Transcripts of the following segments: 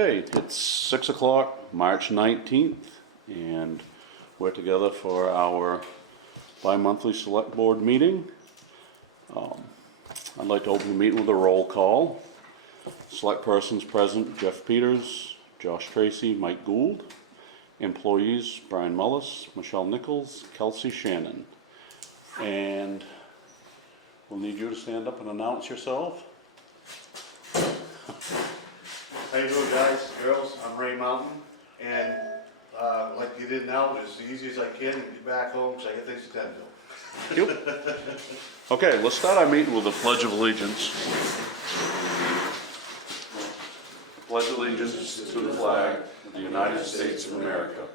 Okay, it's 6 o'clock, March 19th, and we're together for our bi-monthly select board meeting. I'd like to open the meeting with a roll call. Select persons present: Jeff Peters, Josh Tracy, Mike Gould. Employees: Brian Mullis, Michelle Nichols, Kelsey Shannon. And we'll need you to stand up and announce yourself. How you doing, guys, girls? I'm Ray Mountain, and like you did now, as easy as I can, get back home, so I get things to tend to. Okay, let's start our meeting with the Pledge of Allegiance. Pledge allegiance to the flag of the United States of America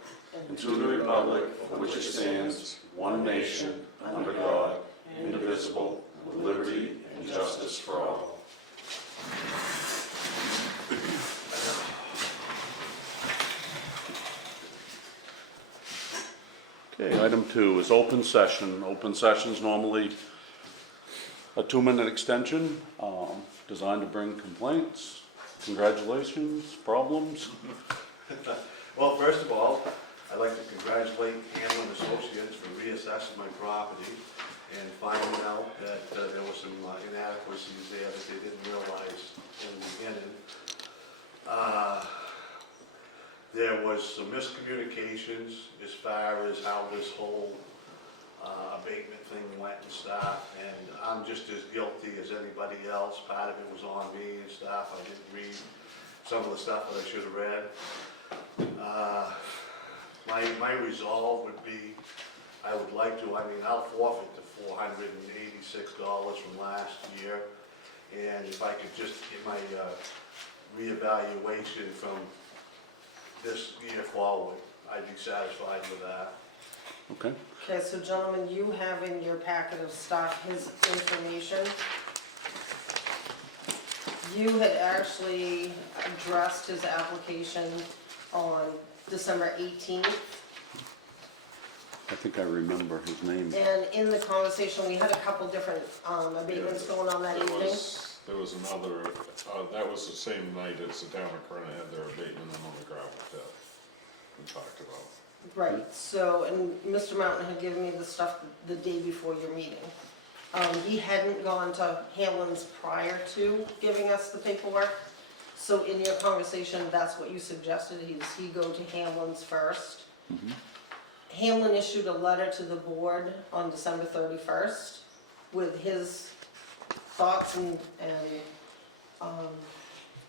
and to the republic for which it stands, one nation, under God, indivisible, with liberty and justice for all. Okay, item 2 is open session. Open session is normally a 2-minute extension designed to bring complaints, congratulations, problems. Well, first of all, I'd like to congratulate Hamlin Associates for reassessing my property and finding out that there were some inadequacies there that they didn't realize in the beginning. There was some miscommunications as far as how this whole abatement thing went and stuff, and I'm just as guilty as anybody else. Part of it was on me and stuff. I didn't read some of the stuff that I should have read. My resolve would be, I would like to, I'll forfeit the $486 from last year, and if I could just get my reevaluation from this year forward, I'd be satisfied with that. Okay. Okay, so gentlemen, you have in your packet of stuff his information. You had actually addressed his application on December 18th. I think I remember his name. And in the conversation, we had a couple different abatements going on that evening. There was another, that was the same night as the town of Corona had their abatement on the gravel pit we talked about. Right, so, and Mr. Mountain had given me the stuff the day before your meeting. He hadn't gone to Hamlin's prior to giving us the paperwork. So in your conversation, that's what you suggested, he go to Hamlin's first. Mm-hmm. Hamlin issued a letter to the board on December 31st with his thoughts and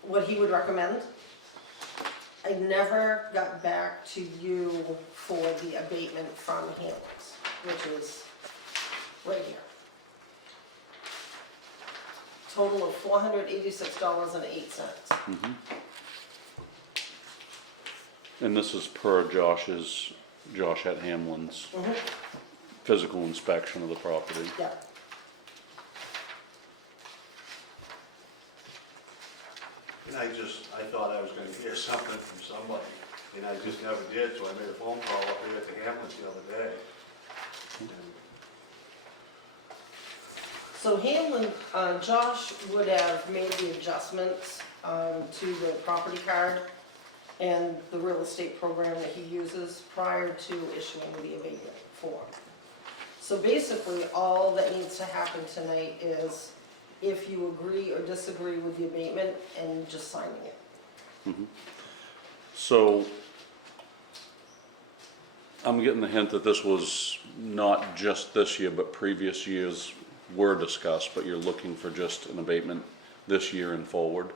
what he would recommend. I never got back to you for the abatement from Hamlin's, which is right here. Total of $486.08. Mm-hmm. And this is per Josh at Hamlin's Mm-hmm. physical inspection of the property. Yeah. And I thought I was gonna hear something from somebody, and I just never did, so I made a phone call up here to Hamlin's the other day. And So Hamlin, Josh would have made the adjustments to the property card and the real estate program that he uses prior to issuing the abatement form. So basically, all that needs to happen tonight is if you agree or disagree with the abatement and just signing it. Mm-hmm. So I'm getting the hint that this was not just this year, but previous years were discussed, but you're looking for just an abatement this year and forward?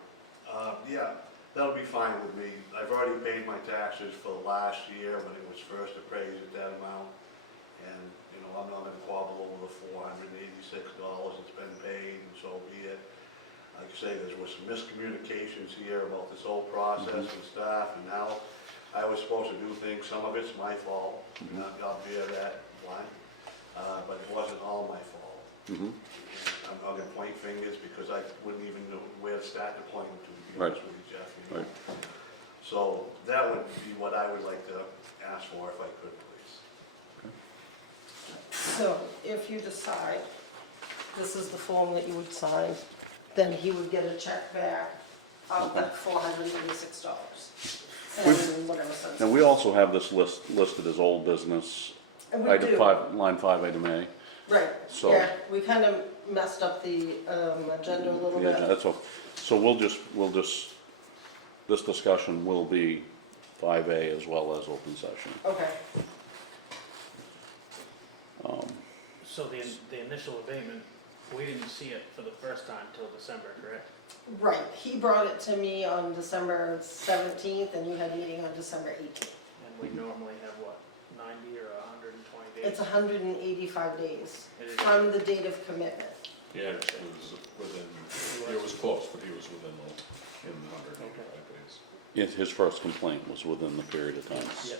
yeah, that'll be fine with me. I've already paid my taxes for last year when it was first appraised at that amount. And, I'm not gonna quabble over the $486, it's been paid, and so be it. Like I say, there was some miscommunications here about this whole process and stuff, and now I was supposed to do things, some of it's my fault, and I'll bear that one, but it wasn't all my fault. Mm-hmm. And I'm not gonna point fingers because I wouldn't even know where to start to point them to be Right. honest with you, Jeff. You know? Right. So that would be what I would like to ask for if I could, please. So if you decide, this is the form that you would sign, then he would get a check back of the $486. And whatever cents. And we also have this listed as old business, And we item do. 5, line 5, item A. Right, So- yeah, we kind of messed up the agenda a little Yeah, bit. that's all. So we'll just, this discussion will be 5A as well as open session. Okay, So the initial abatement, we didn't see it for the first time till December, correct? right, he brought it to me on December 17th, and you had a meeting on December 18th. And we normally have what, 90 or 120 days? It's 185 days It is. from the date of commitment. Yeah, it was within, it was close, but he was within in 185 days. His first complaint was within the period of time. Yeah.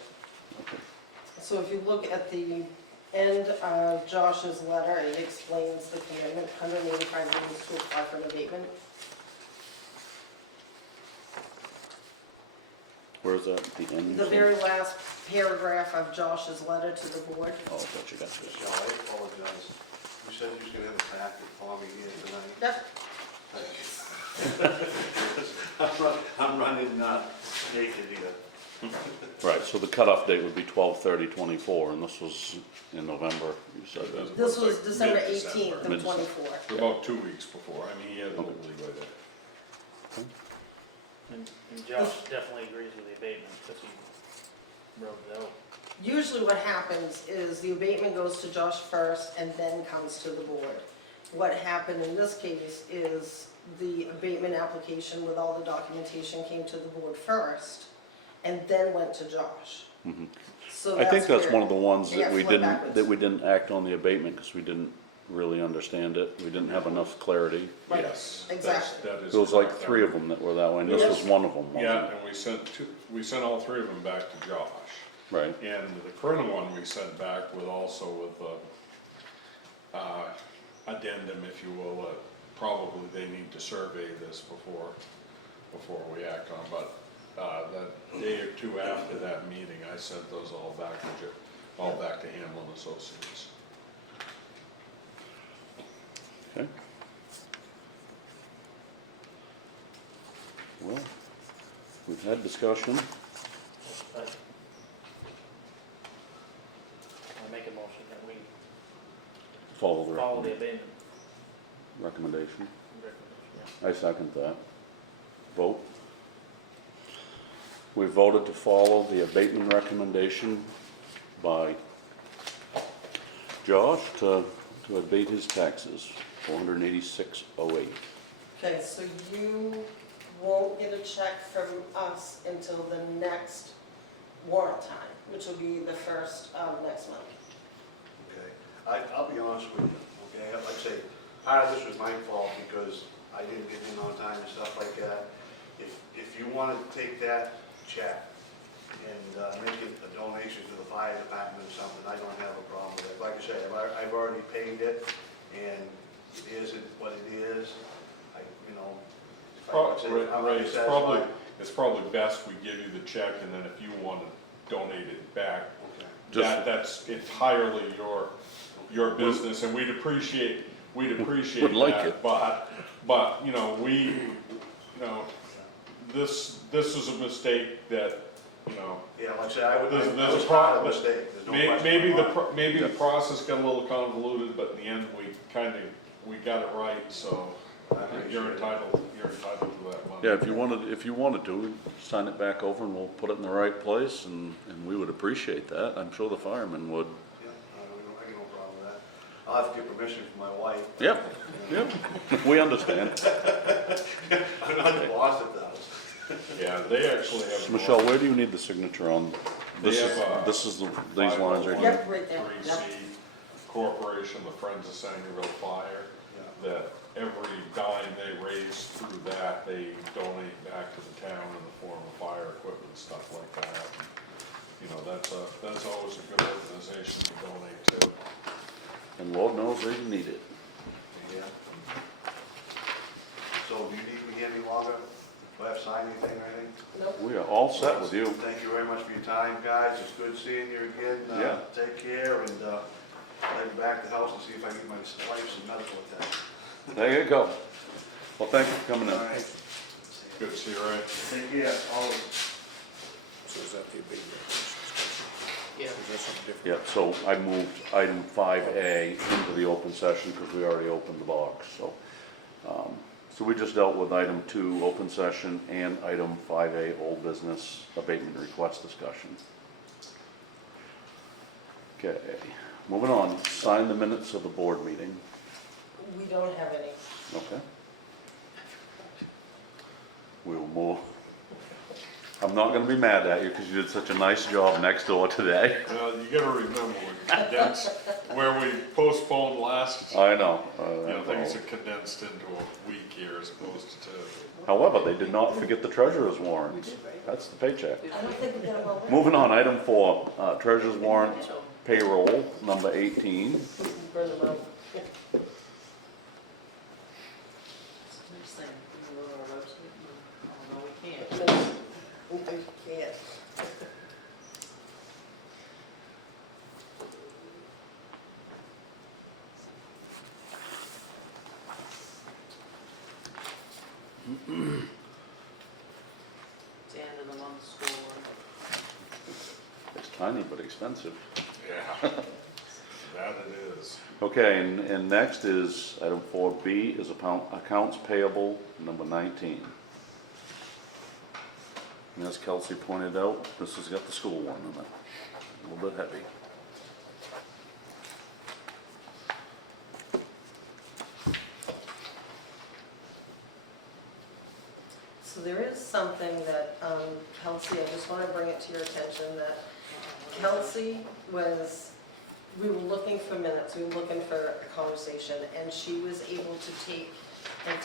Okay. So if you look at the end of Josh's letter, it explains the commitment, 185 days to apply for an abatement. Where is that, the end? The very last paragraph of Josh's letter to the board. Oh, gotcha. Michelle, I apologize. You said you was gonna have a packet for me here tonight. Yep, I'm running naked here. Right, so the cutoff date would be 12/30/24, and this was in November, you said that. this was Like December mid-December. 18th of Mid-December. 24. About 2 weeks before, I mean, he had a little leeway there. And Josh definitely agrees with the abatement, because he wrote it out. Usually what happens is the abatement goes to Josh first and then comes to the board. What happened in this case is the abatement application with all the documentation came to the board first and then went to Josh. Mhm. So I think that's where- one of the ones Yeah, that we flip didn't, backwards. that we didn't act on the abatement because we didn't really understand it. We didn't have enough clarity. Right, Yes, exactly. that is There was like correct. 3 of them that were that way, and this Yep. was one of them, Yeah, wasn't it? and we sent all 3 of them back to Josh. Right, And the current one we sent back with also with the addendum, if you will, probably they need to survey this before we act on, but that day or 2 after that meeting, I sent those all back to Hamlin Associates. okay. Well, we've had discussion. I make a motion that we Follow the follow the abatement recommendation. recommendation, I second that. Vote. We voted to follow the abatement recommendation by Josh to abate his taxes, $486.08. Okay, so you won't get a check from us until the next warrant time, which will be the first of next month. Okay, I'll be honest with you, okay, like I say, part of this was my fault because I didn't get in on time and stuff like that. If you wanna take that check and make it a donation to the fire department or something, I don't have a problem with it. Like I say, I've already paid it, and it isn't what it is, you know. if I could say, I'm Right, satisfied. it's probably best we give you the check, and then if you want to donate it back, Okay. that's entirely your business, and we'd appreciate Would like that, it. but, you know, this is a mistake that, you know, Yeah, like I said, I There's that was a part of pro- the mistake, there's no May- question Maybe about it. maybe the Yeah. process got a little convoluted, but in the end, we got it right, so I appreciate you're it. entitled to that money. Yeah, if you wanted to, sign it back over and we'll put it in the right place, and we would appreciate that. I'm sure the firemen would. Yeah, I got no problem with that. I'll have to get permission from my wife. Yep, we understand. I'm not the boss of those. Yeah, they actually have. an Michelle, where do you need the signature on? This They is, have, this is these lines right here. Yep, right there, yep. 3C Corporation, the Friends of Sangerville Fire, Yeah. that every dime they raise through that, they donate back to the town in the form of fire equipment, stuff like that. You know, that's always a good organization to donate to. And Lord knows they need it. Yeah. So do you need me any longer? Do I have to sign anything or anything? Nope. We are all set with you. Thank you very much for your time, guys. It's good seeing you again. Yeah. Take care, and I'll head back to the house and see if I can get my wife some medical attention. There you go. Well, thank you for coming in. All right. Good to see you, Ray. Take care, always. So is that the abatement discussion? Yeah. Or is that something different? Yeah, so I moved item 5A into the open session because we already opened the box, so. So we just dealt with item 2, open session, and item 5A, old business abatement request discussion. Okay, moving on, sign the minutes of the board meeting, We don't have any. okay? We'll move. I'm not gonna be mad at you because you did such a nice job next door today. Well, you gotta remember, we condensed, where we postponed last, I know. things are condensed into a week here as opposed to 2. However, they did not forget the treasurer's warrant. That's the paycheck. I don't think we got them all. Moving on, item 4, treasurer's warrant payroll, number 18. Burn them out. Next thing, we go to our website, oh, no, we can't. No, you can't. It's the end of the month school. It's tiny but expensive. Yeah, that it is. Okay, and next is, item 4B is accounts payable, number 19. And as Kelsey pointed out, this has got the school one in it, a little bit heavy. So there is something that, Kelsey, I just want to bring it to your attention, that Kelsey was, we were looking for minutes, we were looking for a conversation, and she was able to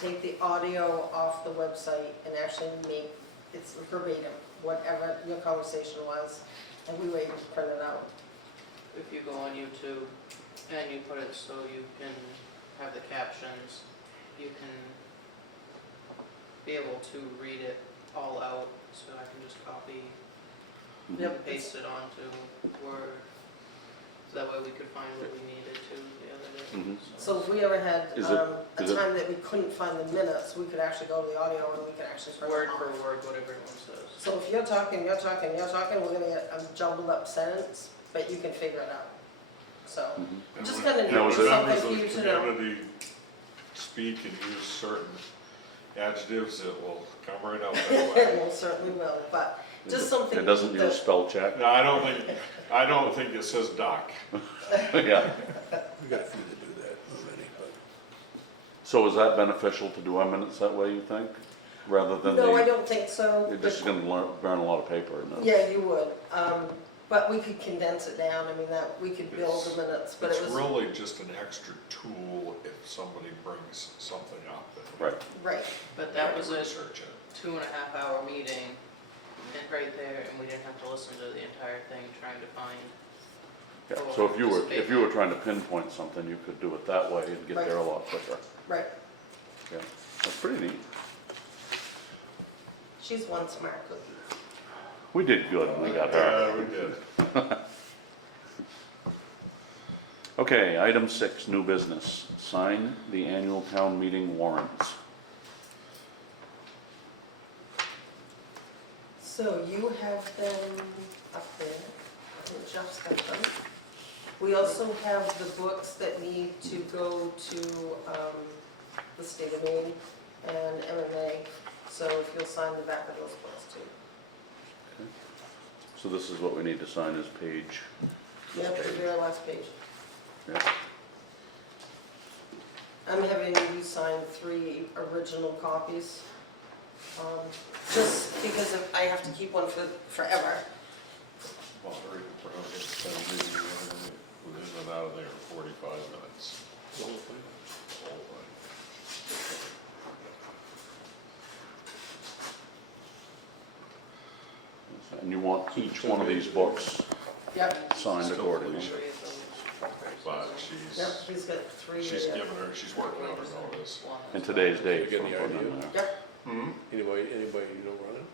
take the audio off the website and actually make, it's verbatim, whatever your conversation was, and we were able to print it out. If you go on YouTube and you put it so you can have the captions, you can be able to read it all out, so I can just copy Mhm. Yep. and paste it onto Word. So that way we could find what we needed to the other day. Mhm. So if we ever had Is it- a is it- time that we couldn't find the minutes, we could actually go to the audio and we could actually print it Word off. for word, what everyone says. So if you're talking, we're gonna get a jumbled up sentence, but you can figure it out. So, Mhm. And just when- kinda Now, is it- something members for of you the to know. community speak and use certain adjectives, it will come right out that way. Well, certainly will, but just It something. doesn't use that- spell check? No, I don't think it says doc. Yeah. We got a few that do that, not many, but So is that beneficial to do our minutes that way, you think? Rather than No, I the, don't think so. you're just gonna burn a lot of paper in this? Yeah, you would, but we could condense it down, I mean, that, we could build the minutes, but It's it was. really just an extra tool if somebody brings something up. and Right. Right, But we that have was to a research it. 2.5 hour meeting, and right there, and we didn't have to listen to the entire thing trying to find. Yeah, so if you were trying to pinpoint something, you could do it that way and get there a lot quicker. right, Yeah, that's pretty neat. she's one smart cookie. We did good when we got her. Yeah, we did. Okay, item 6, new business. Sign the annual town meeting warrants. So you have them up there, I think Jeff's got them. We also have the books that need to go to the state of Maine and MMA, so if you'll sign the back of those books too. So this is what we need to sign as page. Yeah, the very last page. Yeah. I'm having you sign 3 original copies, just because I have to keep one for forever. Moderate the program, so we're in and out of there in 45 minutes. the whole thing. All right. And you want each one of these books Yep, signed Still accordingly. Alicia. Three of those. But yep, he's got 3. she's working out her notice. And today's date. You get the for putting idea? in there. Yep, Hmm? Anybody you know running?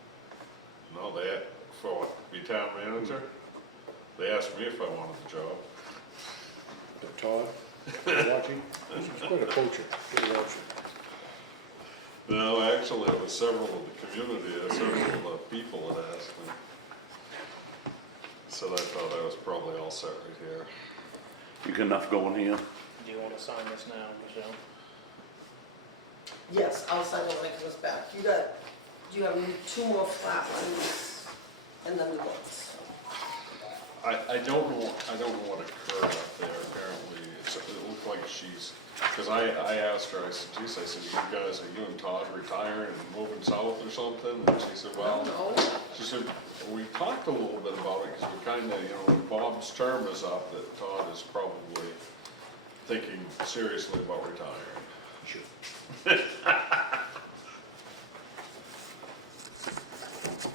No, they, for what, be town manager? They asked me if I wanted the job. Todd, watching? He's quite a poacher, good watcher. No, actually, it was several of the community, several of the people that asked me. So I thought I was probably all set right here. You got enough going here? Do you wanna sign this now, Michelle? Yes, I'll sign it when it comes back. You have 2 more flat ones, and then the books. I don't know what occurred up there, apparently, it looked like she's, cause I asked her, I said, geez, I said, you and Todd retiring and moving south or something? And she said, well, No, she said, we talked a little bit about it, cause we kinda, when Bob's term is up, that Todd is probably thinking seriously about retiring.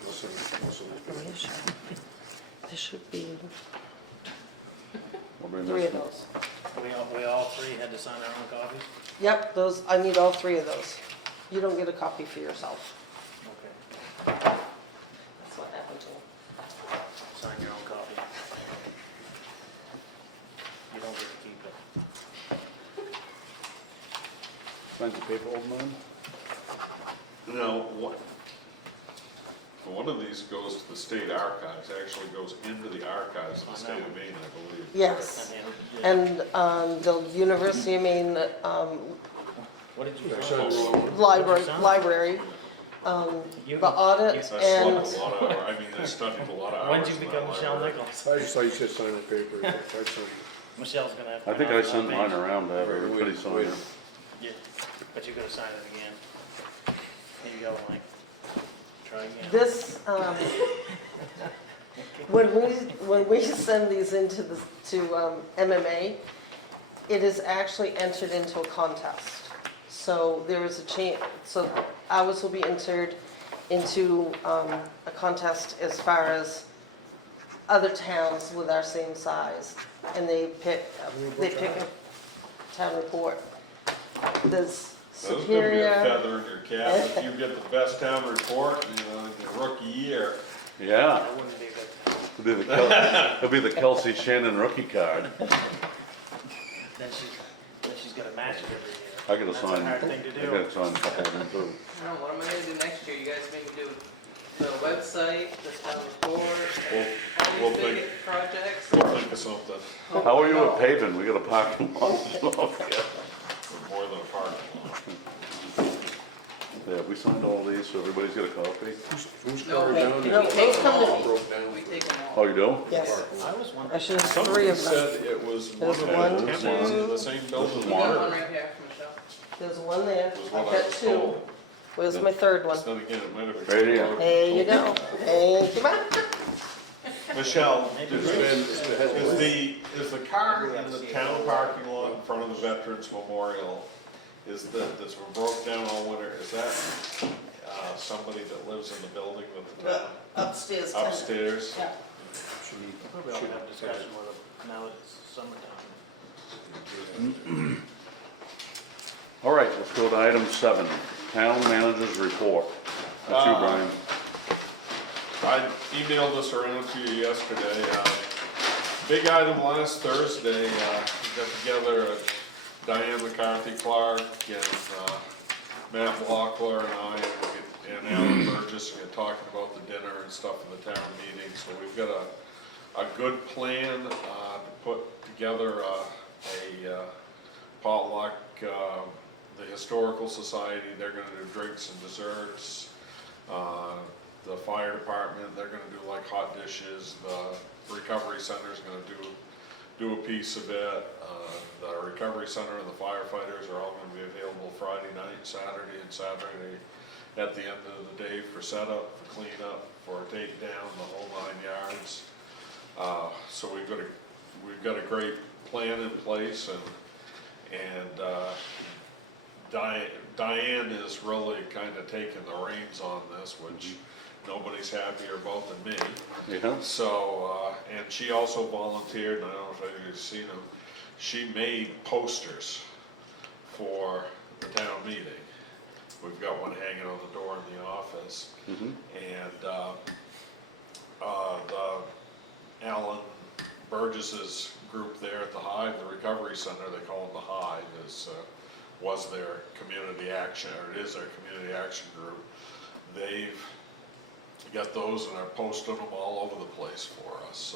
Listen, There should be What am I 3 of missing? those. We all three had to sign our own copies? Yep, those, I need all 3 of those. You don't get a copy for yourself. Okay. That's what happened to them. Sign your own copy. You don't get to keep it. Sign the paper, old man? Now, one of these goes to the state archives, actually goes into the archives of the state of Maine, I believe. Yes, And, and the University of Maine what did you? library, You- the audit you- I slept and, a lot of, I mean, I studied a lot of hours. When did you in that become Michelle library. Nichols? I just thought you said sign the paper. I signed Michelle's gonna have to. I think print I out sent that mine page. around to have Wait, everybody wait, sign wait. it. Yeah, but you gotta sign it again. Here you go, Mike. Try again. this, when we send these into MMA, it is actually entered into a contest. So there is a chance, so ours will be entered into a contest as far as other towns with our same size. And they pick a town report. There's That was gonna be a Superior, feather in your cap if you get the best town report, in your rookie year. Yeah, That wouldn't be good. it'll be the Kelsey Shannon rookie card. Then she's gotta match it every year. I gotta That's a sign, hard thing to I do. gotta sign a couple of them too. no, what am I gonna do next year? You guys make me do the website, the town report, We'll all these think- big projects. We'll think of something, How are you at paving? We got a parking lot. for more than a parking lot. Yeah, we signed all these, so everybody's got a copy. Who's No, car we- down we there? take them to- All broke down. We take them Oh, all. you do? yes, I was wondering. actually there's 3 Somebody of them. said it was There's one one, of the tenants in the same building. is We one. got one right here from Michelle. There's one there, Was I've what I got was 2. told. Where's my 3rd one? Then again, it might have been. Right here. There you go. Thank you, Mark. Michelle, Maybe is the car in the town parking lot in front of the Veterans Memorial, that's been broke down all winter, is that, somebody that lives in the building with the town Upstairs tenant. upstairs? Yeah. Probably ought to have a discussion with them now that it's summertime. All right, let's go to item 7, town manager's report. That's you, Brian. I emailed this around to you yesterday. Big item last Thursday, we got together Diane McCarthy Clark and Matt Blockler and I and Alan Burgess and talking about the dinner and stuff in the town meeting. So we've got a good plan to put together a potluck. The Historical Society, they're gonna do drinks and desserts. The fire department, they're gonna do like hot dishes. The recovery center's gonna do a piece of it. The recovery center and the firefighters are all gonna be available Friday night, Saturday, and Saturday at the end of the day for setup, for cleanup, for takedown, the whole 9 yards. So we've got a great plan in place, and Diane is really kind of taking the reins on this, which nobody's happier about than me. Yeah, So, and she also volunteered, and I don't know if anybody's seen them, she made posters for the town meeting. We've got one hanging on the door in the office. mhm. And the Alan Burgess's group there at the Hive, the Recovery Center, they call it the Hive, is was their community action, or it is their community action group. They've got those and are posting them all over the place for us,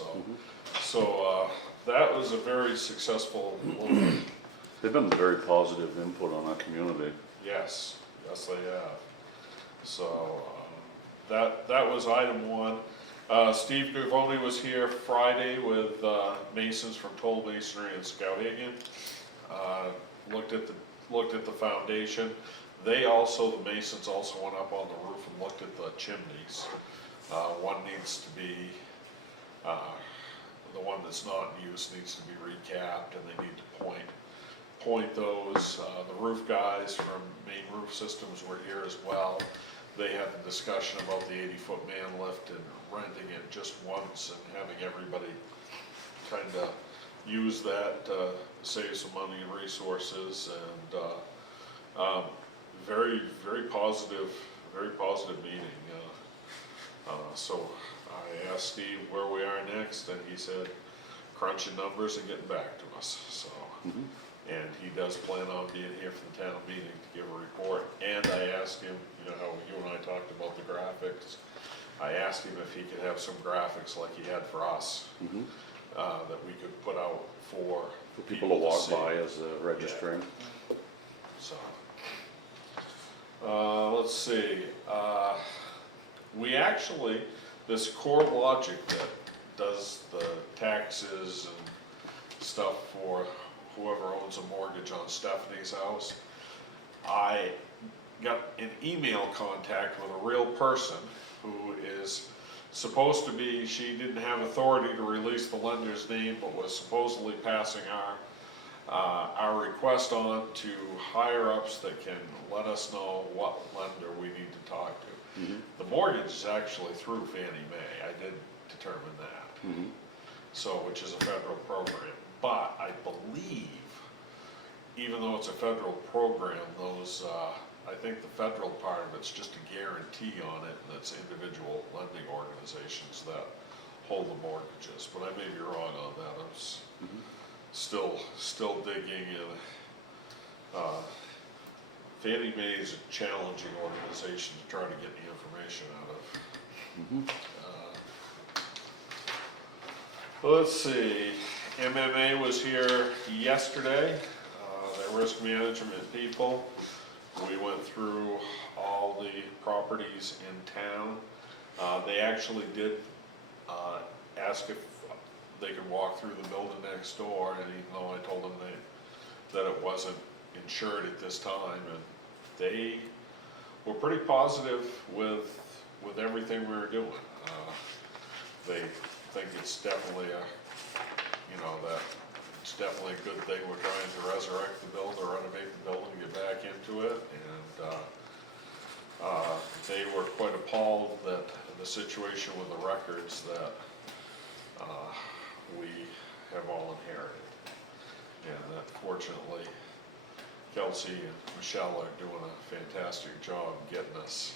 so that was a very successful little, They've been very positive input on our community. yes, they have. So, that was item one. Steve Gavoni was here Friday with, masons from Toll Masonry and Skowhegan. Looked at the foundation. They also, the masons also went up on the roof and looked at the chimneys. One needs to be, the one that's not in use needs to be recapped, and they need to point those. The roof guys from Main Roof Systems were here as well. They had a discussion about the 80-foot man lift and renting it just once and having everybody kind of use that to save some money and resources, and very, very positive meeting. So I asked Steve where we are next, and he said crunching numbers and getting back to us, so. And he does plan on being here for the town meeting to give a report, and I asked him, you know how you and I talked about the graphics, I asked him if he could have some graphics like he had for us, that we could put out for For people to walk see. by as registering. So, let's see, we actually, this Core Logic that does the taxes and stuff for whoever owns a mortgage on Stephanie's house, I got an email contact with a real person who is supposed to be, she didn't have authority to release the lender's name, but was supposedly passing our request on to higher ups that can let us know what lender we need to talk to. The mortgage is actually through Fannie Mae, I did determine that. So, which is a federal program, but I believe, even though it's a federal program, those, I think the federal part of it's just a guarantee on it, and it's individual lending organizations that hold the mortgages, but I may be wrong on that. I was still digging, and Fannie Mae is a challenging organization to try to get the information out of. Let's see, MMA was here yesterday, the risk management people. We went through all the properties in town. They actually did ask if they could walk through the building next door, and even though I told them that it wasn't insured at this time, and they were pretty positive with everything we were doing. They think it's definitely that it's definitely a good thing we're trying to resurrect the building, or renovate the building, get back into it, and they were quite appalled that the situation with the records that we have all inherited, and that fortunately Kelsey and Michelle are doing a fantastic job getting us,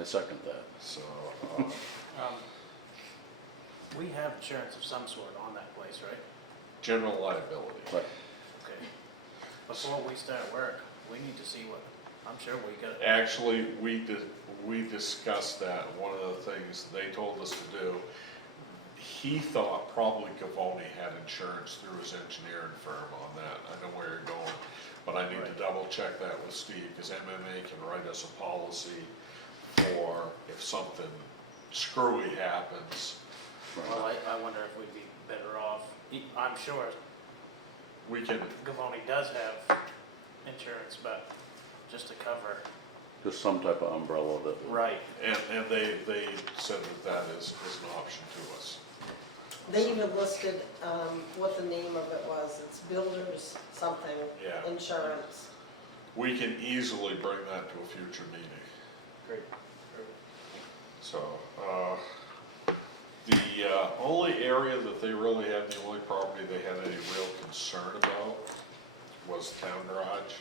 I second that. so, We have insurance of some sort on that place, right? general liability. Right. Okay. Before we start work, we need to see what, I'm sure we got. Actually, we discussed that, one of the things they told us to do, he thought probably Gavoni had insurance through his engineering firm on that, I know where you're going, but I need to Right. double check that with Steve, because MMA can write us a policy for if something screwy happens, Well, I wonder if we'd be better off, I'm sure we can, Gavoni does have insurance, but just to cover. Just some type of umbrella that. Right. and they said that is an option to us. They even listed what the name of it was. It's Builders something, Yeah. insurance. We can easily bring that to a future meeting. Great. So, the only area that they really had, the only property they had any real concern about was town garage.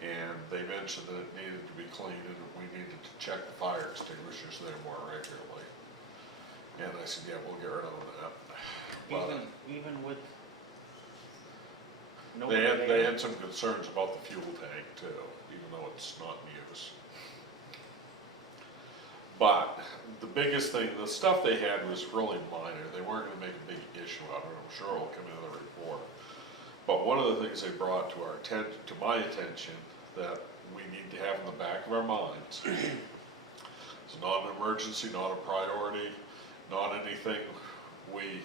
And they mentioned that it needed to be cleaned and we needed to check the fire extinguishers there more regularly. And I said, yeah, we'll get rid of that. But Even with Nobody they had some concerns about the fuel tank too, even though it's not in use. But the biggest thing, the stuff they had was really minor. They weren't gonna make a big issue out of it. I'm sure it'll come in the report. But one of the things they brought to my attention, that we need to have in the back of our minds, it's not an emergency, not a priority, not anything we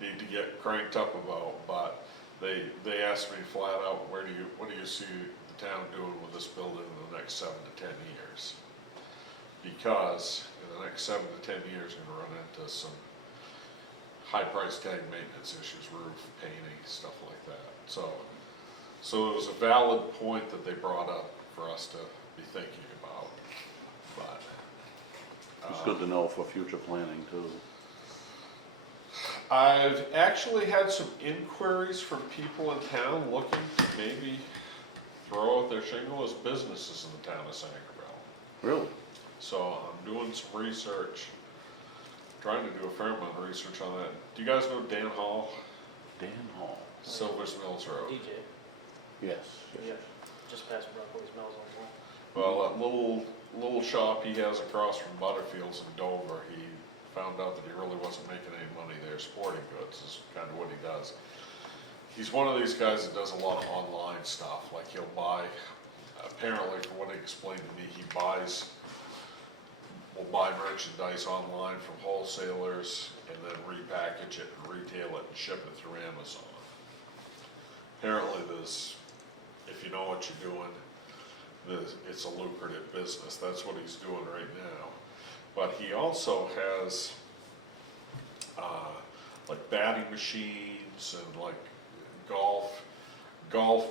need to get cranked up about, but they asked me flat out, what do you see the town doing with this building in the next 7 to 10 years? Because in the next 7 to 10 years, we're gonna run into some high price tag maintenance issues, roof, painting, stuff like that. So it was a valid point that they brought up for us to be thinking about, but. It's good to know for future planning too. I've actually had some inquiries from people in town looking to maybe throw out their shingle as businesses in the town of Sangerville. Really? So I'm doing some research, trying to do a fair amount of research on that. Do you guys know Dan Hall, Dan Hall. Silvers Mills Road? DJ, Yes. yeah, just past Brockways Mills on the wall. Well, that little shop he has across from Butterfields in Dover, he found out that he really wasn't making any money there. Sporting goods is kind of what he does. He's one of these guys that does a lot of online stuff, like he'll buy, apparently from what he explained to me, will buy merchandise online from wholesalers and then repackage it and retail it and ship it through Amazon. Apparently if you know what you're doing, it's a lucrative business. That's what he's doing right now. But he also has like batting machines and like golf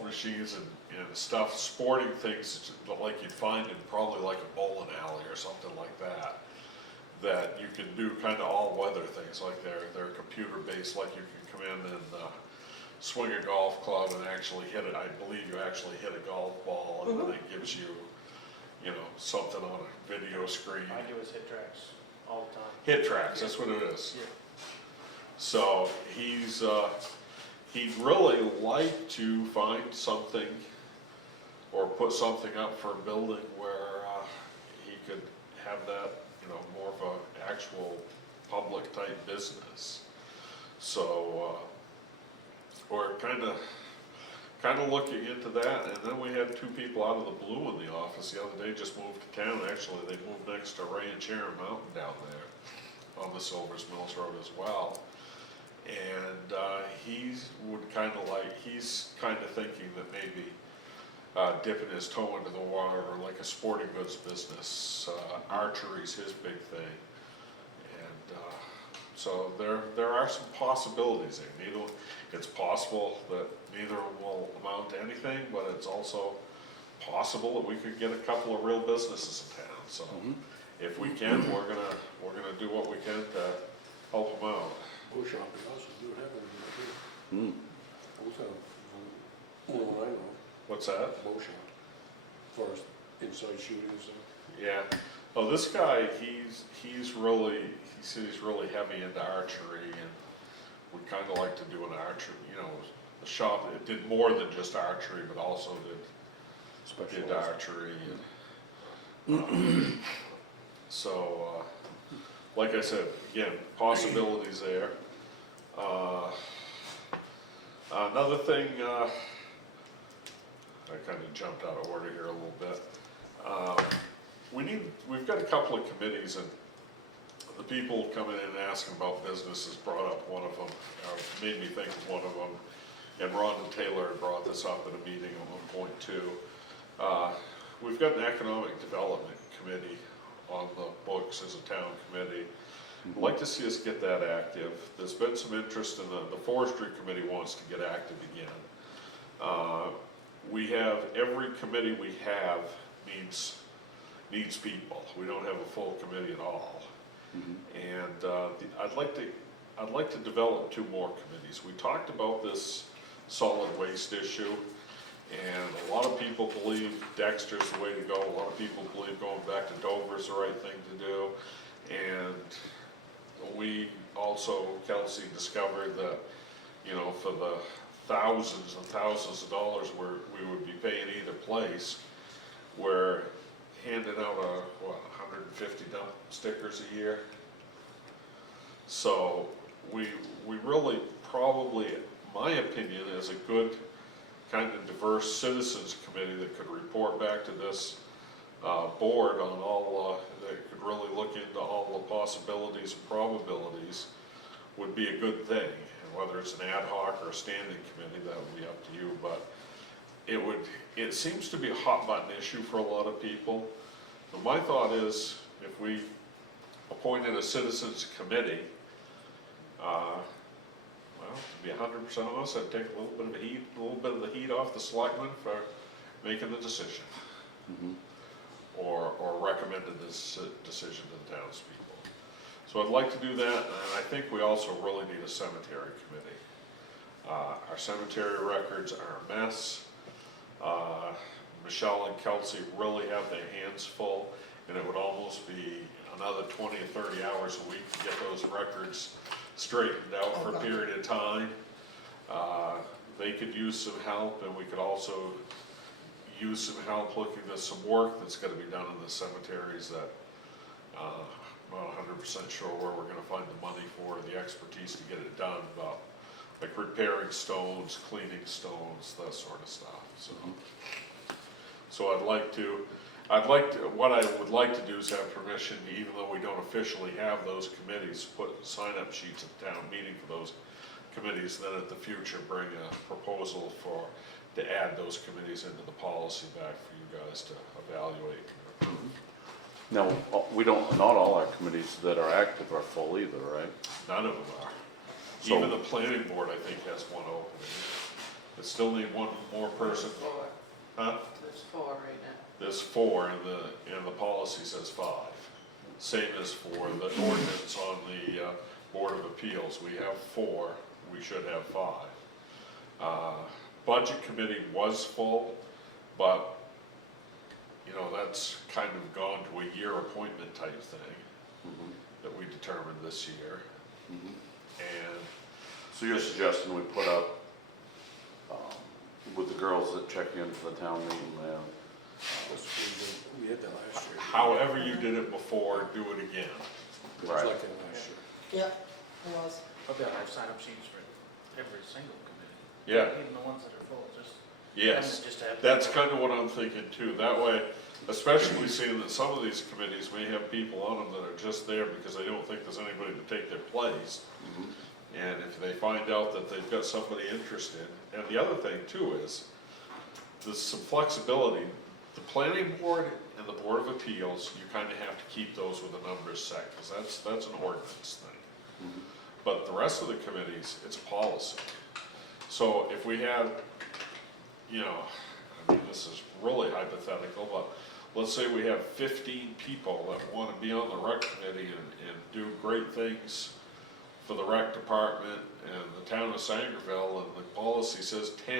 machines and stuff, sporting things like you'd find in probably like a bowling alley or something like that. That you can do kind of all weather things, like they're computer based, like you can come in and swing a golf club and actually hit it. I believe you actually hit a golf ball and then it gives you, something on a video screen. I do his hit tracks all the time. Hit tracks, that's what it is. Yeah. So he'd really like to find something or put something up for a building where he could have that, more of a actual public type business. So we're kind of looking into that, and then we had two people out of the blue in the office the other day, just moved to town. Actually, they moved next to Ray and Sharon Mountain down there on the Silvers Mills Road as well. And he's kind of thinking that maybe dipping his toe into the water, or like a sporting goods business. Archery's his big thing. And so there are some possibilities there. It's possible that neither will amount to anything, but it's also possible that we could get a couple of real businesses in town. So if we can, we're gonna do what we can to help them out. Bush shopping also do have it in there too. Also, I know, What's that? bow shop, as far as inside shooting and stuff. Yeah. Well, this guy, he says he's really heavy into archery, and we kind of like to do an archery. The shop, it did more than just archery, but also did archery. And, so, like I said, again, possibilities there. Another thing, I kind of jumped out of order here a little bit. We've got a couple of committees, and the people coming in and asking about businesses brought up one of them, made me think of one of them. And Rhonda Taylor brought this up at a meeting at one point too. We've got an economic development committee on the books as a town committee. I'd like to see us get that active. There's been some interest in the forestry committee wants to get active again. We have, every committee we have needs people. We don't have a full committee at all. And I'd like to develop 2 more committees. We talked about this solid waste issue, and a lot of people believe Dexter's the way to go. A lot of people believe going back to Dover is the right thing to do. And we also, Kelsey, discovered that, for thousands and thousands of dollars where we would be paying either place. We're handing out 150 dump stickers a year. So we really probably, my opinion, is a good kind of diverse citizens committee that could report back to this board on all, that could really look into all the possibilities and probabilities would be a good thing. And whether it's an ad hoc or a standing committee, that would be up to you, but it seems to be a hot button issue for a lot of people. So my thought is, if we appointed a citizens committee, well, to be 100% honest, I'd take a little bit of the heat off the selectmen for making the decision. Or recommended this decision to the townspeople. So I'd like to do that, and I think we also really need a cemetery committee. Our cemetery records are a mess. Michelle and Kelsey really have their hands full, and it would almost be another 20 or 30 hours a week to get those records straightened out for a period of time. They could use some help, and we could also use some help looking at some work that's gonna be done in the cemeteries that I'm not 100% sure where we're gonna find the money for, the expertise to get it done, but like repairing stones, cleaning stones, that sort of stuff, so what I would like to do is have permission, even though we don't officially have those committees, put sign-up sheets at the town meeting for those committees, then at the future bring a proposal to add those committees into the policy back for you guys to evaluate. Now, not all our committees that are active are full either, right? None of them are. So- Even the planning board, I think, has one opening. It still need one more person. There's 4. Huh? There's 4 right now. There's 4 and the policy says 5. Same as for the ordinance on the Board of Appeals. We have 4, we should have 5. Budget committee was full, but you know, that's kind of gone to a year appointment type thing that we determined this year. And So you're suggesting we put up, with the girls that check in for the town meeting, We had that last year. however you did it before, do it again. It was like that last year. Yep, it was. I've got our sign-up sheets for every single committee. Yeah, Even the ones that are full, just. yes. Just to have. That's kind of what I'm thinking too. That way, especially seeing that some of these committees may have people on them that are just there because they don't think there's anybody to take their place. And if they find out that they've got somebody interested, and the other thing too is, there's some flexibility. The planning board and the Board of Appeals, you kind of have to keep those with the numbers set, because that's an ordinance thing. But the rest of the committees, it's policy. So if we had, you know, I mean, this is really hypothetical, but let's say we have 15 people that want to be on the rec committee and do great things for the rec department and the town of Sangerville, and the policy says 10,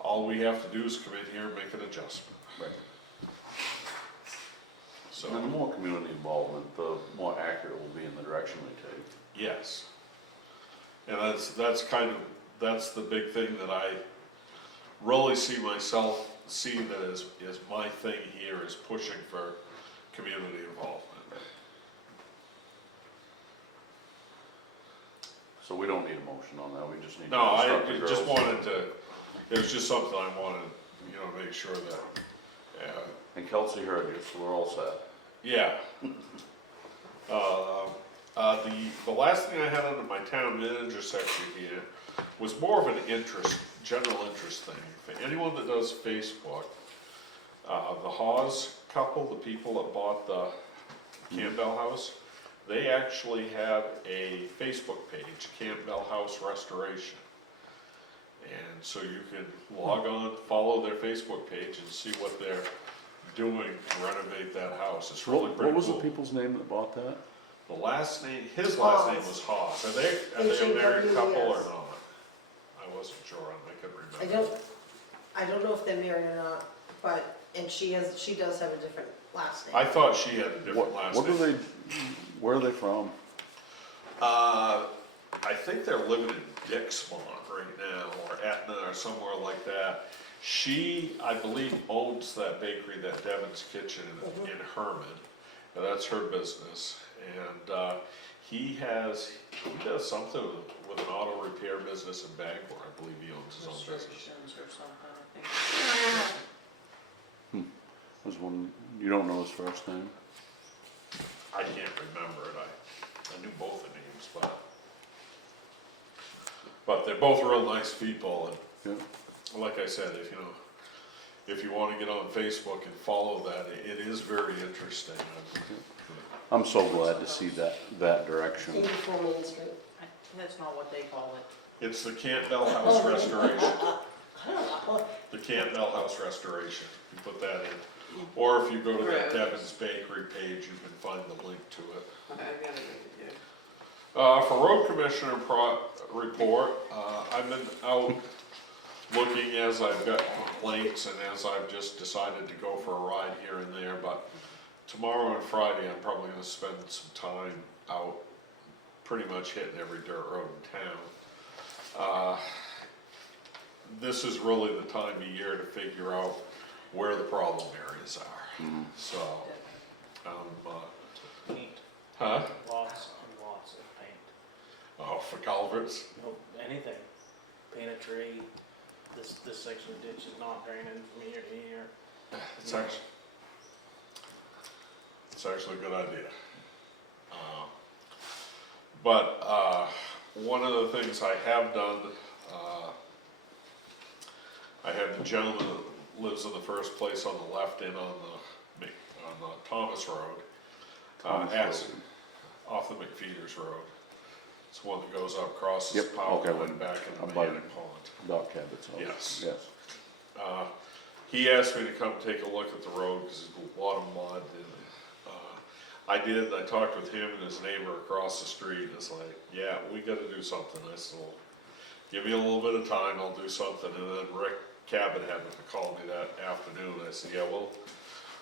all we have to do is come in here and make an adjustment. Right. So, And the more community involvement, the more accurate we'll be in the direction we take. yes. And that's the big thing that I really see that is my thing here, is pushing for community involvement. So we don't need a motion on that, we just need to No, instruct the I girls. just wanted to, it was just something I wanted, you know, to make sure that, And Kelsey heard you, so we're all set. yeah. The last thing I had under my town manager section here was more of an general interest thing. For anyone that does Facebook, the Hawes couple, the people that bought the Campbell House, they actually have a Facebook page, Campbell House Restoration. And so you can log on, follow their Facebook page and see what they're doing to renovate that house. It's really What pretty was the cool. people's name that bought that? The last name, his last name was Haas. Are they a married couple or H-A-W-E-S. not? I wasn't sure, I couldn't remember. I don't know if they're married or not, but, and she does have a different last name. I thought she had a different last What do name. where are they from? I think they're living in Dixmont right now, or Etna or somewhere like that. She, I believe, owns that bakery, that Devon's Kitchen in Herman, and that's her business. And he does something with an auto repair business in Bangor. I believe he owns his own business. Restrictions or something, I think. Was one, you don't know his first name? I can't remember it. I knew both the names, but they're both real nice people. And Yeah. like I said, if you want to get on Facebook and follow that, it is very interesting. I'm so glad to see that direction. 84 Main Street. That's not what they call it. It's the Campbell House Restoration. The Campbell House Restoration. You put that in. Or if you go to that Right. Devon's Bakery page, you can find the link to it. I gotta read it here. For road commissioner report, I've been out looking as I've got complaints and as I've just decided to go for a ride here and there, but tomorrow and Friday, I'm probably gonna spend some time out pretty much hitting every dirt road in town. This is really the time of year to figure out where the problem areas are, so, Paint, huh? lots and lots of paint. Oh, for culverts? No, anything. Paint a tree, this section of ditch is not draining from here to here. It's actually a good idea. But one of the things I have done, I have the gentleman that lives in the first place on the left end on the Thomas Road. Thomas As- Road. Off the McFeeters Road. It's one that goes up, crosses Yep, the power okay, line back into up by- Mahanic Pond. Doc Cabot's house. Yes. Yes. He asked me to come take a look at the road because there's a lot of mud. And, I did. I talked with him and his neighbor across the street. It's like, yeah, we got to do something. I said, well, give me a little bit of time. I'll do something. And then Rick Cabot happened to call me that afternoon. I said, yeah,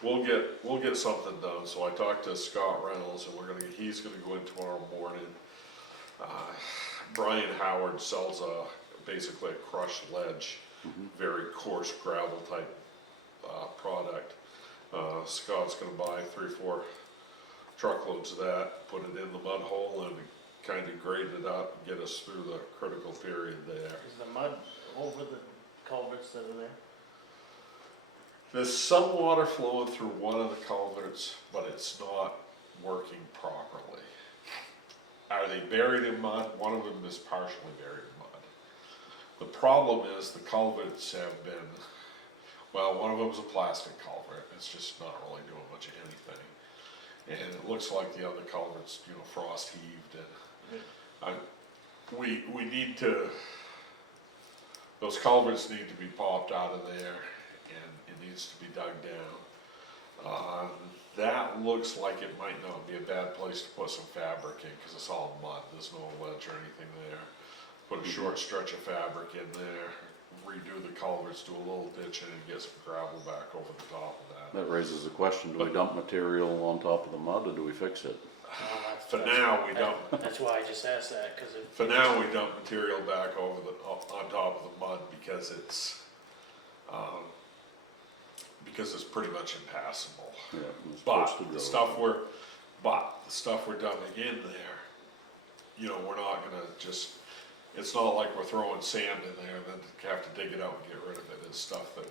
we'll get something done. So I talked to Scott Reynolds, and he's gonna go in tomorrow morning. Brian Howard sells basically a crushed ledge, very coarse gravel type product. Scott's gonna buy 3-4 truckloads of that, put it in the mud hole, and kind of grade it up and get us through the critical period there. Is the mud over the culverts that are there? There's some water flowing through one of the culverts, but it's not working properly. Are they buried in mud? One of them is partially buried in mud. The problem is the culverts have been, well, one of them is a plastic culvert. It's just not really doing much of anything. And it looks like the other culverts, frost heaved, and we need to, those culverts need to be popped out of there, and it needs to be dug down. That looks like it might not be a bad place to put some fabric in, because it's all mud, there's no ledge or anything there. Put a short stretch of fabric in there, redo the culverts, do a little ditch and get some gravel back over the top of that. That raises the question, do we dump material on top of the mud or do we fix it? For now, we don't. That's why I just asked that, because if. For now, we dump material back on top of the mud because it's pretty much impassable. Yeah, it's But posted the road. stuff we're dumping in there, we're not gonna just, it's not like we're throwing sand in there and then have to dig it out and get rid of it. It's stuff that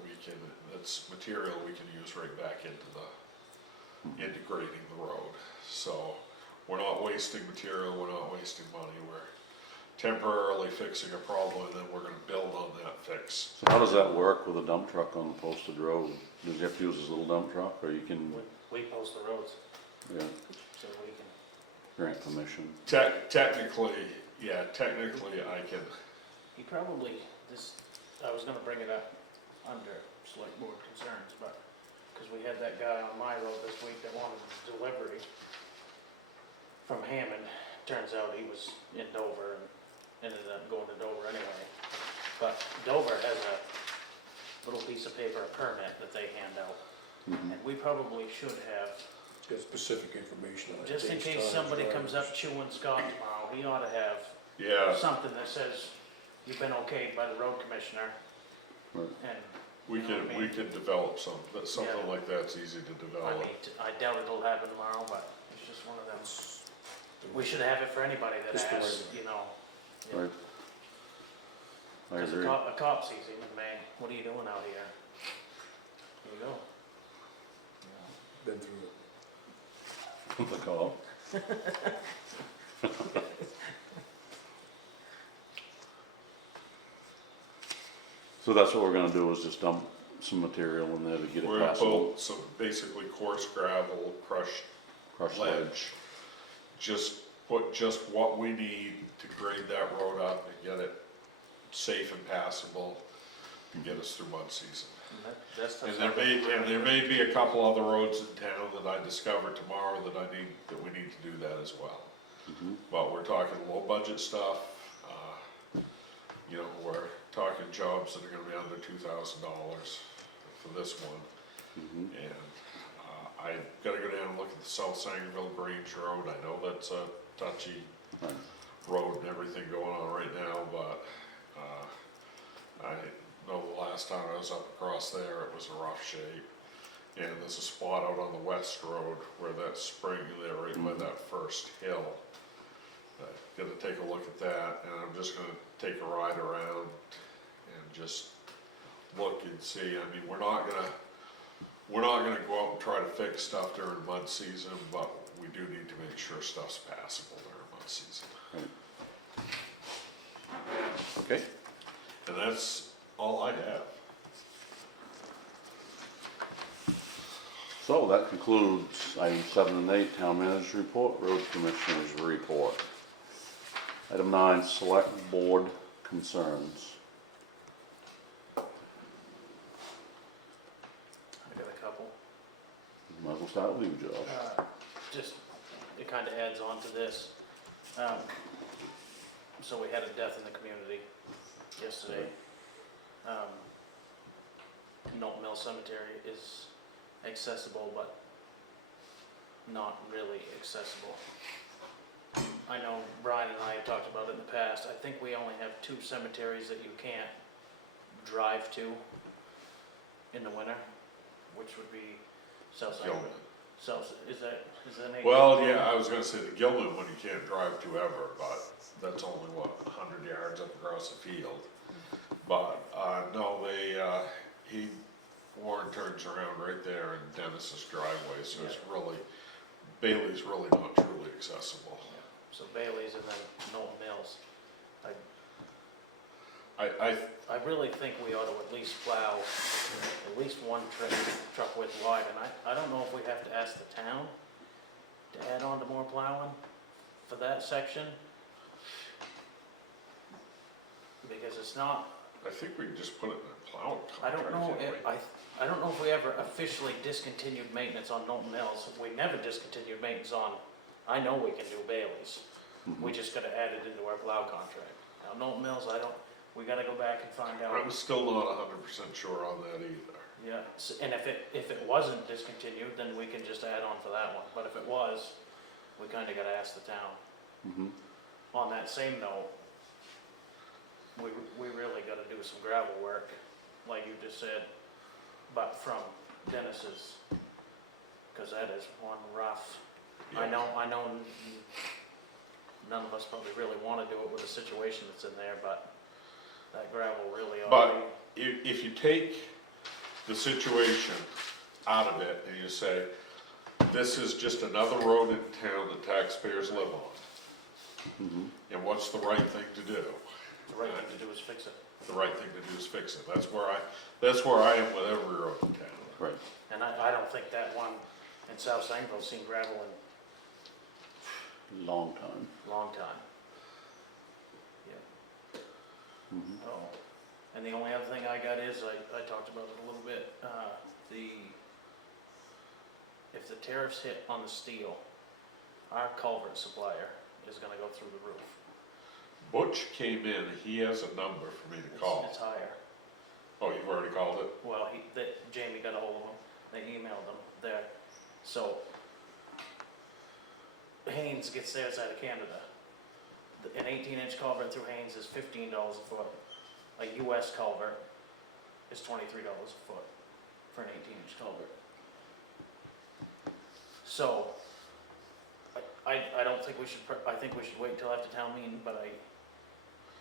it's material we can use right back into grading the road. So we're not wasting material, we're not wasting money, we're temporarily fixing a problem and then we're gonna build on that fix. So how does that work with a dump truck on the posted road? Does he have to use his little dump truck, or you can, We post the roads, yeah, so we can. grant permission? Technically, I can, You probably, I was gonna bring it up under select board concerns, but, because we had that guy on my road this week that wanted a delivery from Hammond. Turns out he was in Dover and ended up going to Dover anyway. But Dover has a little piece of paper, a permit that they hand out. Mhm. And we probably should have, Get specific information on it. just in dates, case times, somebody comes up drivers. chewing Scott tomorrow, he ought to have yeah, something that says you've been okayed by the road commissioner, Right. and, We You know what I could, mean? we could develop something Yeah. like that's easy to I develop. mean, I doubt it'll happen tomorrow, but it's just one of them. We should have it for anybody that Just the way asks, it is. you know. Yeah. Right. I Cause agree. a cop sees him and, man, what are you doing out here? Here you go. Been through it. The call. So that's what we're gonna do, is just dump some material in there to get it We're gonna passable, put some basically coarse gravel, crushed crushed ledge. ledge. Just put just what we need to grade that road up and get it safe and passable and get us through mud season. And that's And there may be a couple other roads in town that I discover tomorrow that we need to do that as well. Mhm. But we're talking low budget stuff, you know, we're talking jobs that are gonna be under $2,000 for this one. Mhm. And, I gotta go down and look at the South Sangerville Grange Road, I know that's a touchy Right. road and everything going on right now, but, I know the last time I was up across there, it was a rough shape. And there's a spot out on the west road where that spring there, right by that first hill. Gotta take a look at that, and I'm just gonna take a ride around and just look and see. I mean, we're not gonna go out and try to fix stuff during mud season, but we do need to make sure stuff's passable during mud season. Okay, And that's all I have. so that concludes items 7 and 8, town manager's report, road commissioner's report. Item 9, select board concerns. I got a couple. Might as well start with you, Josh. Just, it kinda adds on to this. So we had a death in the community yesterday. Knowlton Mill Cemetery is accessible, but not really accessible. I know Brian and I have talked about it in the past, I think we only have 2 cemeteries that you can't drive to in the winter, which would be South Side. Gilman. Is that an? Well, yeah, I was gonna say the Gilman one you can't drive to ever, but that's only, what, 100 yards up across the field. But, no, Warren turns around right there in Dennis's driveway, so it's really, Bailey's really not truly accessible. So Bailey's and then Knowlton Mills. I I really think we ought to at least plow at least one truck width wide, and I don't know if we have to ask the town to add on to more plowing for that section. Because it's not, think we can just put it in a plowing I contract. don't know, can't we? I don't know if we ever officially discontinued maintenance on Knowlton Mills. We never discontinued maintenance on, I know we can do Bailey's. We just gotta add it into our plow contract. Now Knowlton Mills, we gotta go back and find out. I'm still not 100% sure on that either. Yeah, and if it wasn't discontinued, then we can just add on for that one, but if it was, we kinda gotta ask the town. Mhm. On that same note, we really gotta do some gravel work, like you just said, but from Dennis's, cause that is one rough. I know none of us probably really wanna do it with the situation that's in there, but that gravel really ought to be. If you take the situation out of it and you say, this is just another road in town that taxpayers live on, Mhm. and what's the right thing to do? The right thing to do is fix it. The right thing to do is fix it. That's where I am with every road in town. Right. And I don't think that one in South Sangerville's seen gravel Long time. in a long time. Yeah. Mhm. Oh, and the only other thing I got is, I talked about it a little bit, if the tariffs hit on the steel, our culvert supplier is gonna go through the roof. Butch came in, he has a number for me to call. It's higher. Oh, you've already called it? Well, Jamie got a hold of them, they emailed them there, so Haynes gets theirs out of Canada. an 18-inch culvert through Haynes is $15 a foot. A US culvert is $23 a foot for an 18-inch culvert. So, I don't think we should, I think we should wait till after town meeting, but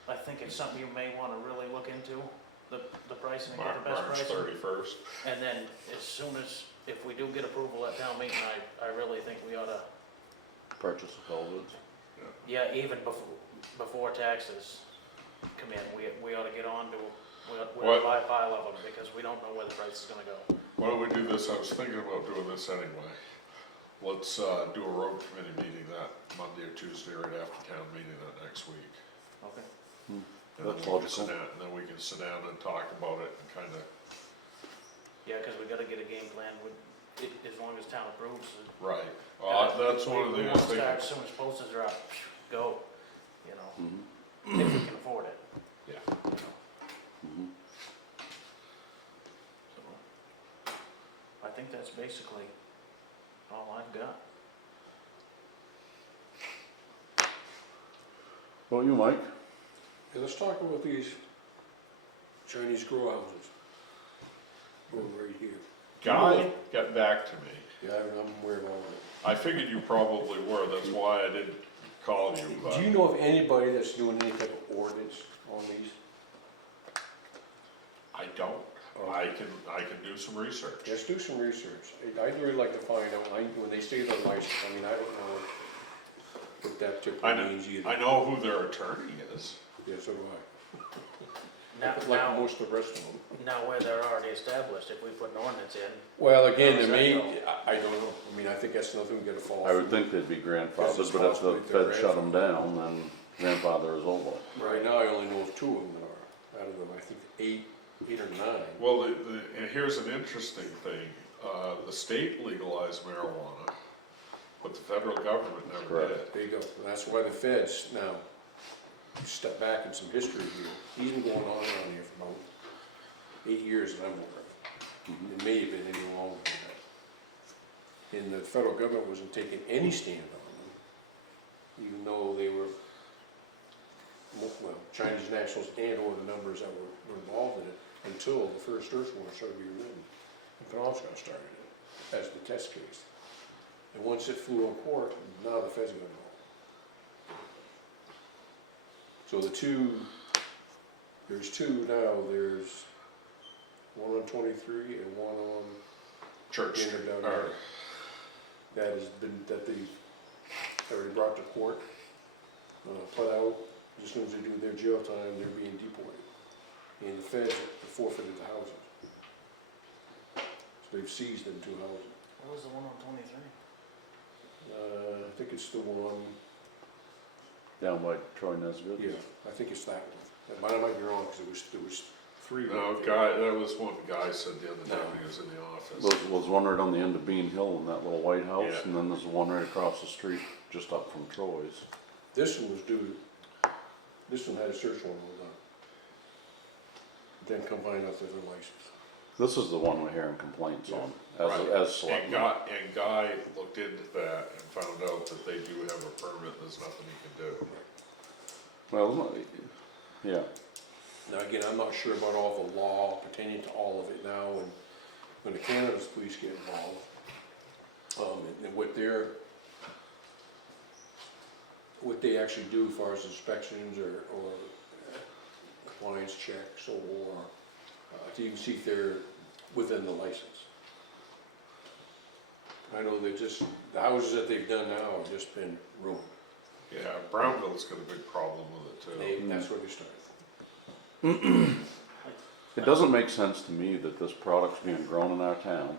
I think it's something you may wanna really look into, the pricing and get the best March pricing. 31st. And then as soon as, if we do get approval at town meeting, I really think we oughta, Purchase of culverts. yeah, even before taxes come in, we oughta get on to, we oughta buy a pile of them, because we don't know where the price is gonna go. Why don't we do this? I was thinking about doing this anyway. Let's do a road committee meeting that Monday or Tuesday right after town meeting that next week. Okay. And That's then we can sit logical. down- And then we can sit down and talk about it and kinda, Yeah, cause we gotta get a game plan with, as long as town approves it. right. That's one of the We wanna things. start as soon as posters are up, go, you know, Mhm. if we can afford it. Yeah. You know, Mhm. so, I think that's basically all I've got. What about you, Mike? Yeah, let's talk about these Chinese grow houses. Over right here. Guy got back to me. Yeah, I'm aware of all of it. I figured you probably were, that's why I didn't call you, but. Do you know of anybody that's doing any type of ordinance on these? I don't. I can do some research. Just do some research. I'd really like to find out, when they say they're licensed, I mean, I don't know what that I typically know, means either. I know who their attorney is. Yeah, so do I. Now, Like most of the rest of them. now where they're already established, if we put an ordinance in, Well, again, How to does that me, go? I don't know. I mean, I think that's nothing we gotta fall I would for. think they'd be Because grandfathered, it's but if the possible they're Fed shut them down, then grandfather is over. Right now, I only know of 2 of them that are, out of them, I think 8 or 9. Well, and here's an interesting thing. The state legalized marijuana, but the federal government never Correct. did. There you go. And that's why the feds now, step back in some history here. He's been going on around here for about 8 years that I'm aware of. It may have been any longer than that. And the federal government wasn't taking any stand on them, even though they were, well, Chinese nationals and or the numbers that were involved in it, until the first earth warrant started being written. And Penobscot started it as the test case. And once it flew on court, now the feds are gonna go. So there's 2 now, there's one on 23 and one on Church Gander Street, down or, there. That has been, that they already brought to court, put out, as soon as they do their jail time, they're being deported. And the feds forfeited the houses. So they've seized them 2 houses. what was the one on 23? I think it's the one, Down by Troy Nesbitt. yeah, I think it's that one. But I might be wrong, because there was 3. no, right there. that was one guy said the other day when he was in the office. Was one right on the end of Bean Hill in that little white house, Yeah. and then there's one right across the street, just up from Troy's. This one was due, this one had a search warrant all done. Then come find out that they're licensed. This is the one we're hearing complaints on, Right. as And selectmen. Guy looked into that and found out that they do have a permit, there's nothing he can do. Well, yeah, Now, again, I'm not sure about all the law pertaining to all of it now, and when the cannabis police get involved, and what they actually do as far as inspections or compliance checks, or to even see if they're within the license. I know they just, the houses that they've done now have just been ruined. Yeah, Brownville's got a big problem with it too. That's where they started. it doesn't make sense to me that this product's being grown in our town,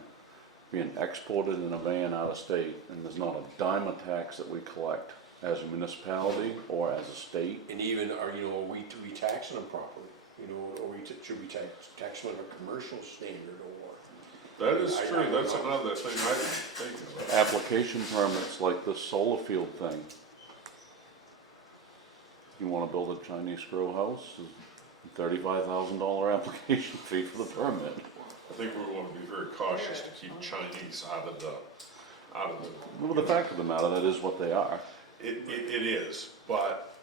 being exported in a van out of state, and there's not a dime of tax that we collect as a municipality or as a state. And even, are we taxing them properly? Or should we tax them on a commercial standard, or? That is I true, don't that's know. another thing I didn't think about. Application permits like this solar field thing. You wanna build a Chinese grow house, $35,000 application fee for the permit. I think we wanna be very cautious to keep Chinese out of the, Well, the fact of the matter, that is what they are. it is, but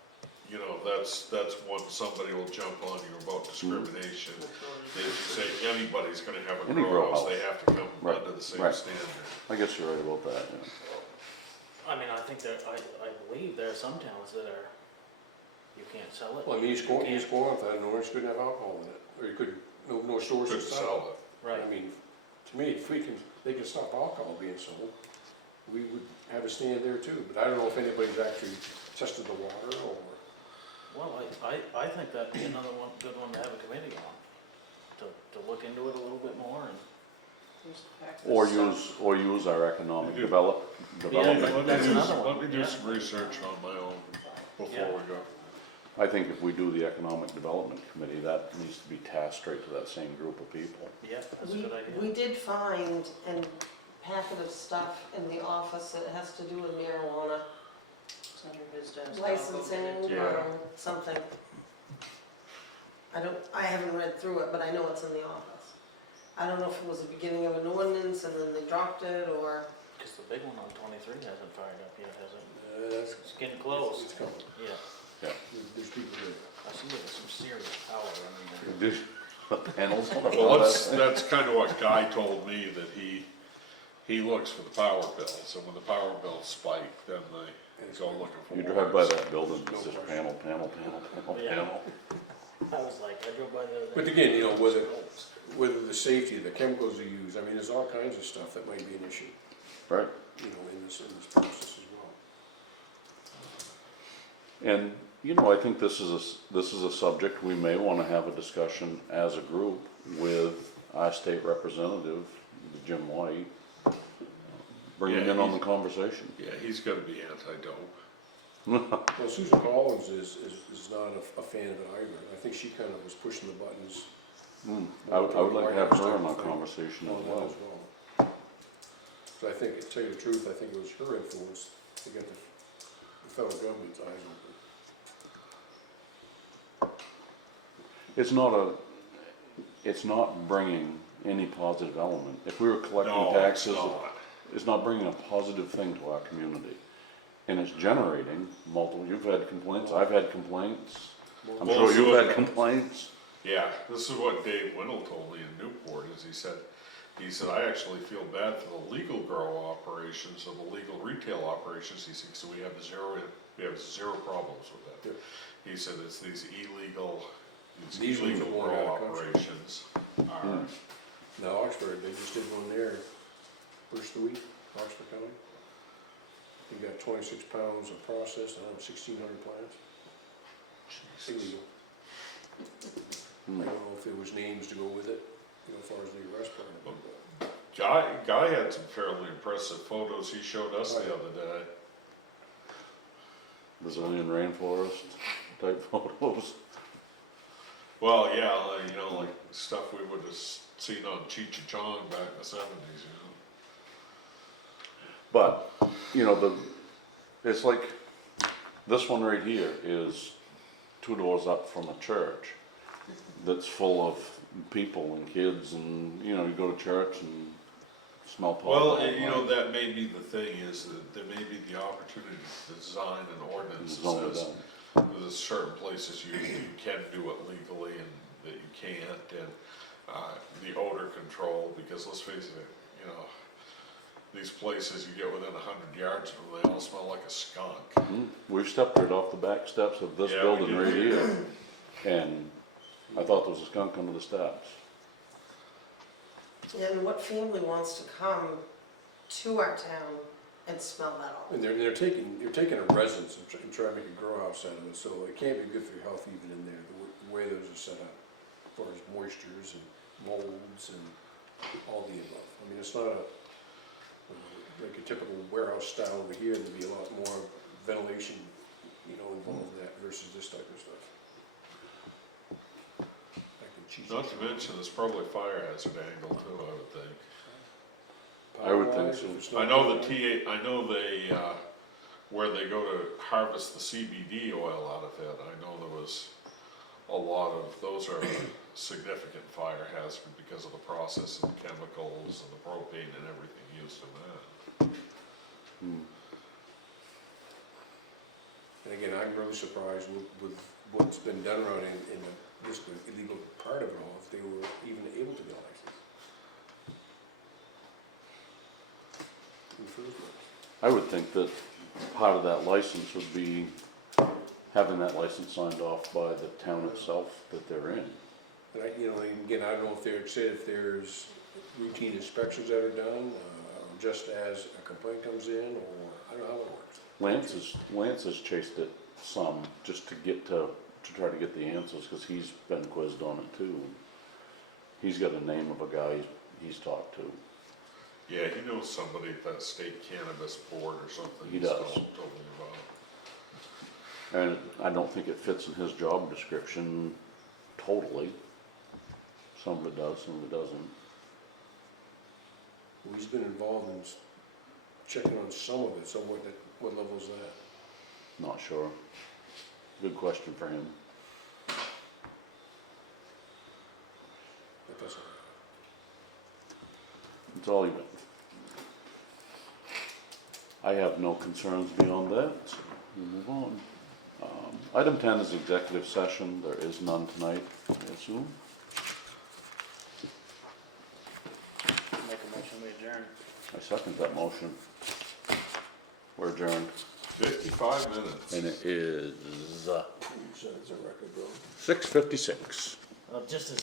you know, that's when somebody will jump on you about discrimination. If you say anybody's gonna have a Any grow grow house, they house. have to come Right, under the same right. standard. I guess you're right about that, yeah. I mean, I think there, I believe there are some towns that are, you can't sell it. Well, I mean, You can't- East Quogue, I know Orange couldn't have alcohol in it, or you couldn't, no stores Couldn't could sell sell it. Right, I mean, to me, if they can stop alcohol being sold, we would have a stand there too, but I don't know if anybody's actually tested the water or. well, I think that'd be another one, good one to have a committee on, to look into it a little bit more and. Who's the pack Or this stuff? use our economic Yeah. development. That's another one, Let me do yeah. some research on my own before Yeah. we go. I think if we do the economic development committee, that needs to be tasked straight to that same group of people. Yeah, that's a We, good idea. we did find a packet of stuff in the office that has to do with marijuana It's under his desk. licensing Yeah. or something. I haven't read through it, but I know it's in the office. I don't know if it was the beginning of an ordinance and then they dropped it, or, Cause the big one on 23 hasn't fired up yet, has it? It's It's getting close, It's coming, yeah. there's people there. I see there's some serious power in there. The panels on the Well, front. that's kinda what Guy told me, that he looks for the power bills, and when the power bills spike, then they go looking for. You drive by warrants. that building, it's just panel, panel, panel, panel, Yeah. panel. I was like, I drove by the other day. But again, you know, whether the safety, the chemicals are used, I mean, there's all kinds of stuff that might be an issue, Right, you know, in this process as well. and, you know, I think this is a subject we may wanna have a discussion as a group with our state representative, Jim White. Bring him Yeah, in on the conversation. Yeah, he's gotta be anti-dope. Well, Susan Collins is not a fan of it either, I think she kind of was pushing the buttons I would like to have her in our conversation on as that well. as well. So I think, to tell you the truth, I think it was her influence to get the federal government's eyes open. It's not bringing any positive element. If we were collecting No, it's taxes, not. it's not bringing a positive thing to our community. And it's generating multiple, you've had complaints, I've had complaints, I'm Well, sure so you've it- had complaints. Yeah, this is what Dave Winnell told me in Newport, is he said, I actually feel bad for the legal grow operations or the legal retail operations. He said, so we have zero problems with that. He said, it's these illegal These ones are going grow out of country. operations are, Now, Oxford, they just did one there first of the week, Oxford County. You got 26 pounds of processed, and 1,600 plants. Illegal. I don't know if there was names to go with it, you know, as far as the arrest part of it. Guy had some fairly impressive photos he showed us the other day. Brazilian rainforest type photos. Well, yeah, like, you know, like stuff we would have seen on Cheech and Chong back in the 70s, you know. But, you know, it's like, this one right here is 2 doors up from a church that's full of people and kids and, you know, you go to church and smell pot. Well, you know, that may be the thing, is that there may be the opportunity to design an ordinance Zone it that says down. there's certain places you can do it legally and that you can't, and the odor control, because let's face it, you know, these places you get within 100 yards of them, they all smell like a skunk. We've stepped right off the back steps of this Yeah, we building did. right here, and I thought there was a skunk under the steps. and what family wants to come to our town and smell that all? And they're taking a residence and trying to make a grow house out of it, so it can't be good for your health even in there, the way those are set up, as far as moistures and molds and all the above. I mean, it's not like a typical warehouse style over here, there'd be a lot more ventilation, you know, involved in that versus this type of stuff. Like the cheese. Not to mention, there's probably a fire hazard angle too, I would think. I would think Power-wise, so. if it's not I know good, I know they, where they go to harvest the CBD oil out of it, I know there was a lot of, those are a significant fire hazard because of the process and chemicals and the propane and everything used in that. And again, I I'm really surprised with what's been done around in just the illegal part of it all, if they were even able to get a license. In the first place. I would think that part of that license would be having that license signed off by the town itself that they're in. And I, you know, and again, I don't know if they're, say if there's routine inspections that are done, just as a complaint comes in, or, I don't know how it works. Lance has chased it some, just to try to get the answers, cause he's been quizzed on it too. He's got a name of a guy he's talked to. Yeah, he knows somebody at that state cannabis board or something. He he's does. told me about. And I don't think it fits in his job description totally. Some of it does, some of it doesn't. Well, he's been involved in checking on some of it, so what level is that? Not sure. Good question for him. But that's all It's all even. I have no concerns beyond that, so we'll move on. Item 10 is executive session. There is none tonight, I assume. Make a motion, we adjourn. I second that motion. We're adjourned. 55 minutes. And it is right. You said it's a record, bro. 6:56. Just as